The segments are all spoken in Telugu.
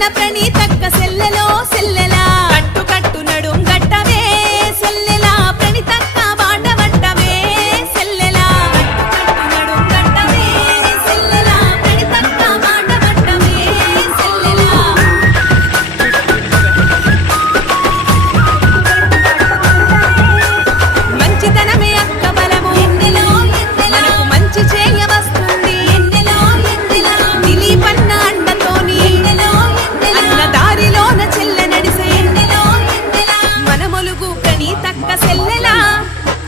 మన ప్రణీతక్క సెల్లెలో సెల్లెలా కట్టు కట్టు నడుం గట్టవే సెల్లెలా ప్రణీతక్క బాట పట్టవే సెల్లెలా కట్టు నడుం గట్టవే సెల్లెలా ప్రణీతక్క బాట పట్టవే సెల్లెలా మంచితనమే అక్క బలము ఎన్నెలో మనకు మంచి చేయవస్తుంది ఎన్నెలో దిలీపన్న అండతోని అన్న దారిలోన చెల్ల నడిసే మన మొలుగు ప్రణీతక్క సెల్లెలా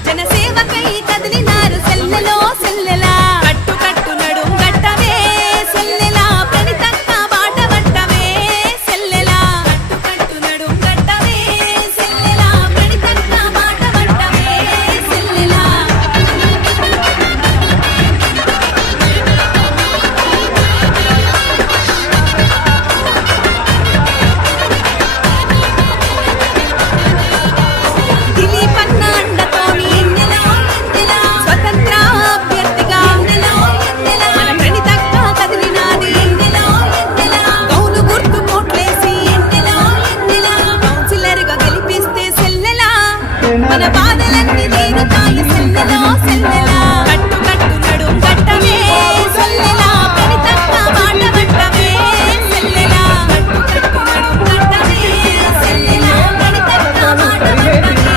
జనసేవకై కదిలినారు సెల్లెలో సెల్లెలా కట్టు కట్టు నడుం గట్టవే సెల్లెలా ప్రణీతక్క బాట పట్టవే సెల్లెలా కట్టు కట్టు నడుం గట్టవే సెల్లెలా ప్రణీతక్క బాట పట్టవే సెల్లెలా దిలీపన్న అండతోని స్వతంత్ర అభ్యర్థిగా మన ప్రణీతక్క కదిలినాది గౌను గుర్తు కోట్లేసి కౌన్సిలర్ గా గెలిపిస్తే సెల్లెలా మన బాధలన్నీ తీరుతాయి సెల్లెలో సెల్లెలా కట్టు కట్టు నడుం గట్టవే సెల్లెలా ప్రణీతక్క బాట పట్టవే సెల్లెలా కట్టు కట్టు నడుం గట్టవే సెల్లెలా ప్రణీతక్క బాట పట్టవే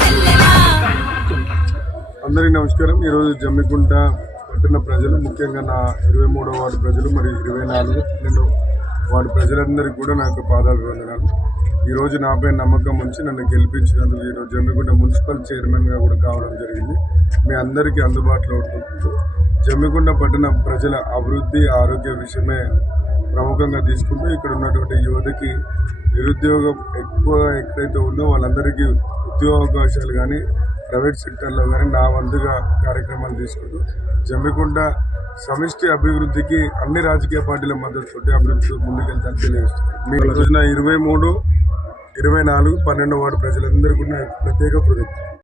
సెల్లెలా అందరికీ నమస్కారం. ఈరోజు జమ్మికుంట పట్టణ ప్రజలు, ముఖ్యంగా నా 23వ వార్డు ప్రజలు మరియు 24 వార్డు ప్రజలందరికీ కూడా నాకు పాదాలు వందనాలు. ఈరోజు నాపై నమ్మకం ఉంచి నన్ను గెలిపించినందుకు ఈరోజు జమ్మికుంట మున్సిపల్ చైర్మన్గా కూడా కావడం జరిగింది. మీ అందరికీ అందుబాటులో ఉంటుందో జమ్మికుంట పట్టణ ప్రజల అభివృద్ధి ఆరోగ్య విషయమే ప్రముఖంగా తీసుకుంటూ ఇక్కడ ఉన్నటువంటి యువతకి నిరుద్యోగం ఎక్కువ ఎక్కడైతే ఉందో వాళ్ళందరికీ ఉద్యోగావకాశాలు కానీ ప్రైవేట్ సెక్టర్లో కానీ నా వంతుగా కార్యక్రమాలు తీసుకుంటూ జమ్మికుంట సమిష్టి అభివృద్ధికి అన్ని రాజకీయ పార్టీల మద్దతుతో అభివృద్ధి ముందుకెళ్తాను తెలియజేస్తున్నాను. మీ రోజున 23, 24, 12వ వార్డు ప్రజలందరికీ కూడా ప్రత్యేక కృతజ్ఞతలు.